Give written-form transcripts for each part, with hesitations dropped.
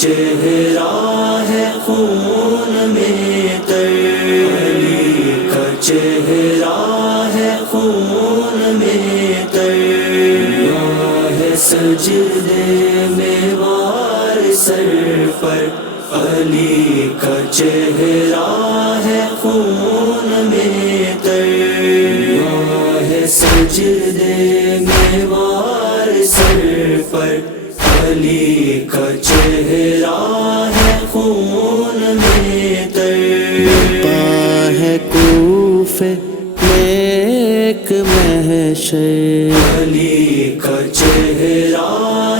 چہرہ ہے خون میں تر، علی کا چہرہ ہے خون میں تر، ہے سجدے میں وار سر پر، علی کا چہرہ ہے خون میں تر، ہے سجدے میں وار سر پر، علی کا چہرہ ہے خون میں تر، بقا ہے کوفے میں ایک محشر، علی کا چہرہ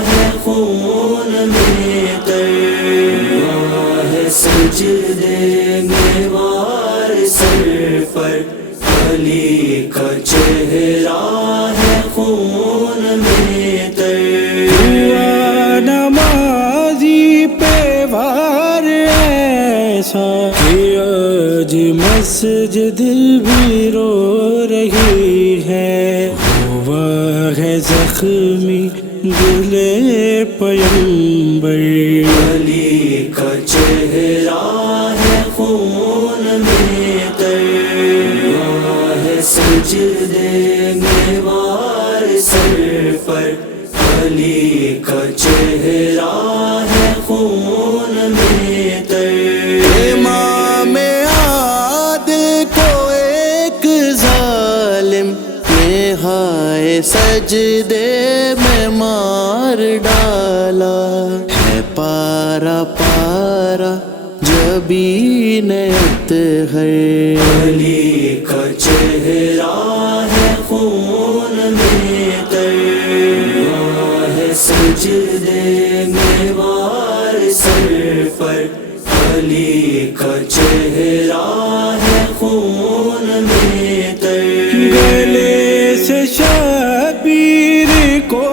ہے خون میں تر، ہے سجدے میں وار سر پر، علی کا چہرہ ہے خون میں تر، نمازی پہ وار ایسا کہ آج مسجد بھی رو رہی ہے، ہوا ہے زخمی دل پیمبر، علی کا چہرہ ہے خون میں تر، ہے سجدے میں وار سر پر، علی کا چہرہ ہے خون میں تر، امام عادل کو ایک ظالم نہائے سجدے میں مار ڈالا، ہے پارا پارا جبینیت ہے، علی کا چہرہ ہے خون میں تر، ہے سجدے میں وار سر پر، علی کا چہرہ ہے خون میں تر، گلے سے شبیر کو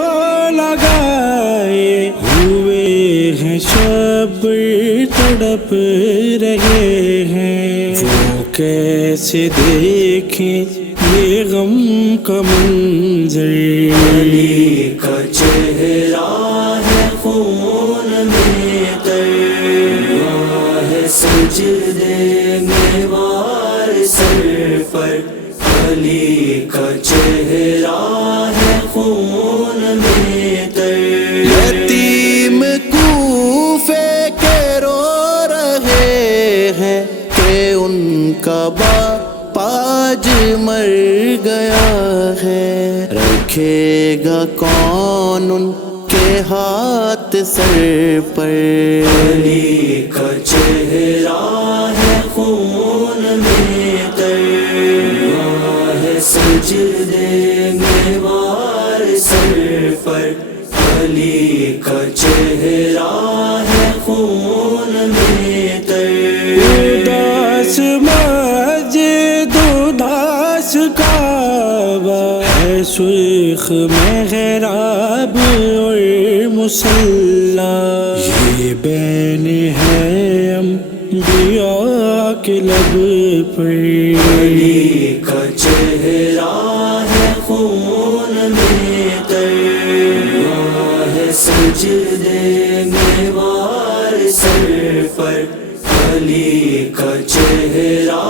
لگائے ہوئے ہیں، شبیر تڑپ رہے ہیں، وہ کیسے دیکھیں یہ غم کا منظر، علی کا چہرہ ہے خون میں تر، ہے سجدے میں وار سر پر، علی کا چہرہ ہے خون میں تر، یتیم کوفے کے رو رہے ہیں کہ ان کا باپ آج مر گیا ہے، رکھے گا کون ان کے ہاتھ سر پر، علی کا چہرہ ہے خون میں تر، ہے سجدے میں وار سر پر، علی کا چہرہ ہے خون میں تر، اداس مسجد اداس کعبہ ہے، سرخ محراب اور مصلی، یہ بین ہے انبیاء کے لب پر، علی کا چہرہ ہے خون میں تر، ہے سجدے میں وار سر پر، علی کا چہرہ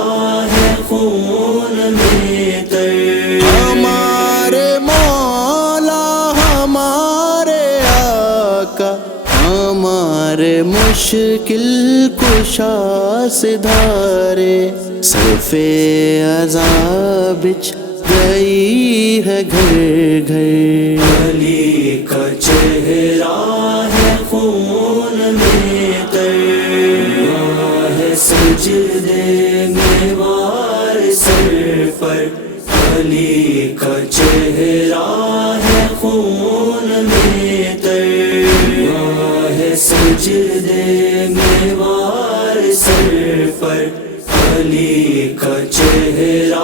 ہے خون میں تر، ہمارے مولا ہمارے آقا ہمارے مشکل کشا سدھارے، صف عذاب بچ گئی ہے گھر گھر، علی کا چہرہ ہے خون میں تر، ہے سجدے میں وار سر پر، علی کا چہرہ ہے خون میں تر، ہے سجدے میں وار سر پر، علی کا چہرہ